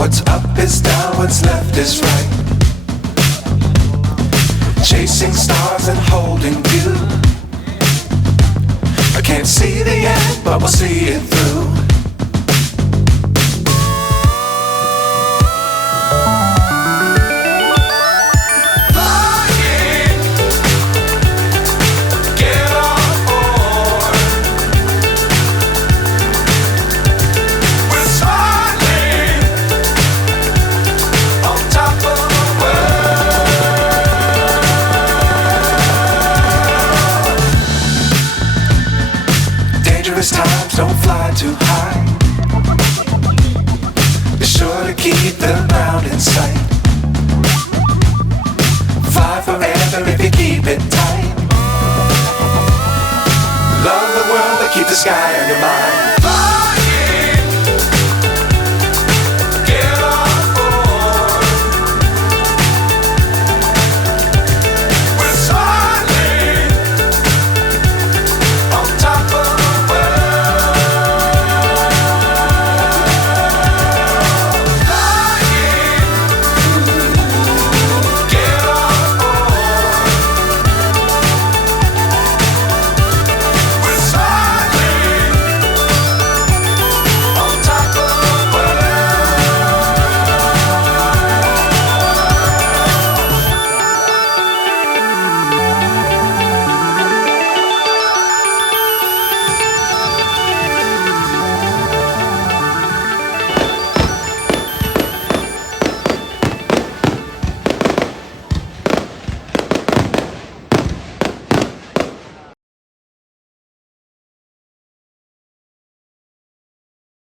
What's up is down, what's left is right. Chasing stars and holding you. I can't see the end, but we'll see it through. Times don't fly too high. Be sure to keep the ground in sight. Fly forever if you keep it tight. Love the world but keep the sky on your mind.